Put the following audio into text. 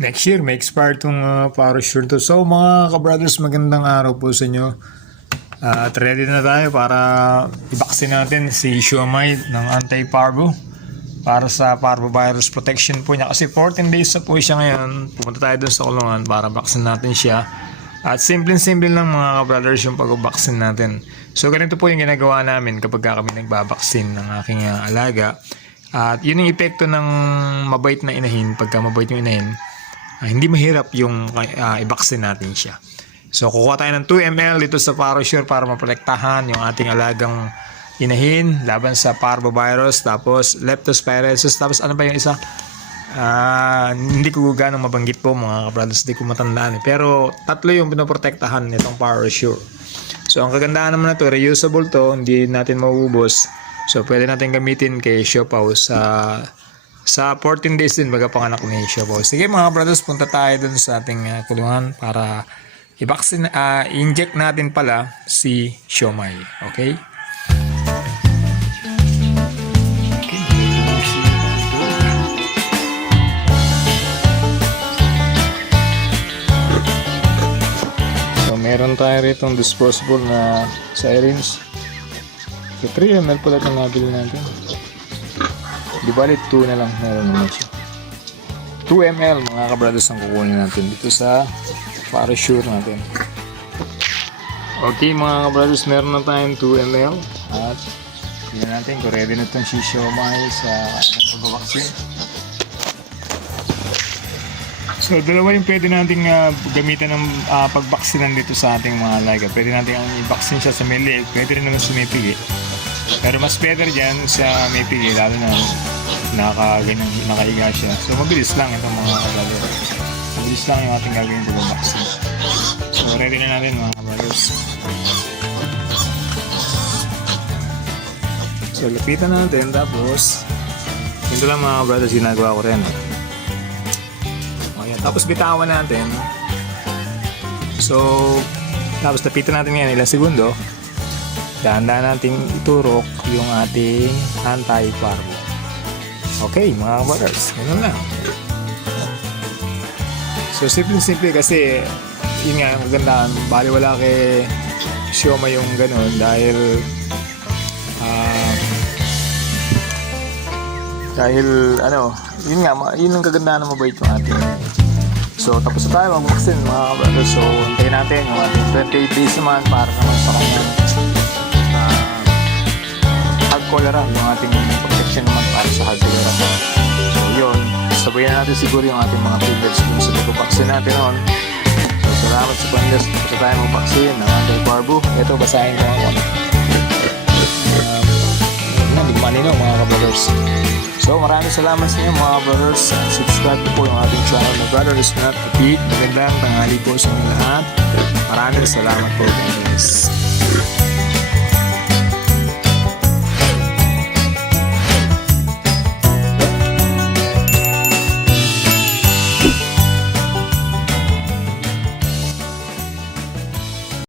next year may expire itong parachute to. So mga ka-brothers, magandang araw po sa inyo. At ready na tayo para i-vaccine natin si Xiaomi ng anti-parvo para sa parvovirus protection po niya. Kasi 14 days na po siya ngayon. Pumunta tayo dun sa kulungan para vaccine natin siya. At simple lang mga ka-brothers yung pag-vaccine natin. So ganito po yung ginagawa namin kapag kami nagbabaksin ng aking alaga. At yun yung epekto ng mabait na inahin. Pagka mabait yung inahin, hindi mahirap yung i-vaccine natin siya. So kukuha tayo ng 2 ml dito sa ParoSure para maprotektahan yung ating alagang inahin laban sa parvovirus, tapos leptospirosis, tapos ano ba yung isa? Hindi ko ganang mabanggit po mga kabrothers, hindi ko matandaan pero tatlo yung pinoprotektahan nitong ParoSure. So ang kagandahan naman na to, reusable to, hindi natin mauubos. So pwede natin gamitin kay Xiaopao sa 14 days din baga panganak ni Xiaopao. Sige mga brothers, punta tayo dun sa ating kulungan para i-vaccine, inject natin pala si Xiaomi. Okay? So meron tayo rito ng disposable na sirens. So 3 ml pala itong nabili natin. Di bali 2 na lang, meron naman siya. 2 ml mga kabrothers ang kukunin natin dito sa ParoSure natin. Okay mga kabrothers, meron na tayong 2 ml at tingnan natin kung ready na itong si Xiaomi sa pag-vaccine. So dalawa yung pwede nating gamitan ng pag-vaksinan dito sa ating mga alaga. Pwede natin i-vaccine siya sa may liit, pwede rin naman sa may pigi. Pero mas better dyan sa may pigi, lalo na nakaiga siya. So mabilis lang itong mga alaga. Mabilis lang yung ating gagawin pag-vaccine. So ready na natin mga brothers. So lapitan natin, tapos ito lang mga brothers ginagawa ko rin. O yan, tapos bitawan natin. So tapos lapitan natin yan ilang segundo. Dahan-dahan natin iturok yung ating anti-parvo. Okay mga brothers, ganun lang. So simple kasi yun nga ang kagandahan, baliwala kay Xiaomi yung ganun dahil yun ang kagandahan ng mabait yung ating. So tapos na tayo mag-vaccine mga kabrothers. So hintayin natin yung ating 28 days naman para naman sa kanya hard cholera, yung ating protection naman para sa hard cholera. So yun, sabayan natin siguro yung ating mga privilege dun sa pag-vaccine natin noon. So salamat sa pandas sa tayo mag-vaccine ng anti-parvo. Ito basahin ko ako. Hindi maninaw mga kabrothers. So maraming salamat sa inyo mga brothers. Subscribe po yung ating channel na Brother is Not Repeat. Magandang tanghali po sa inyo lahat. Maraming salamat po guys.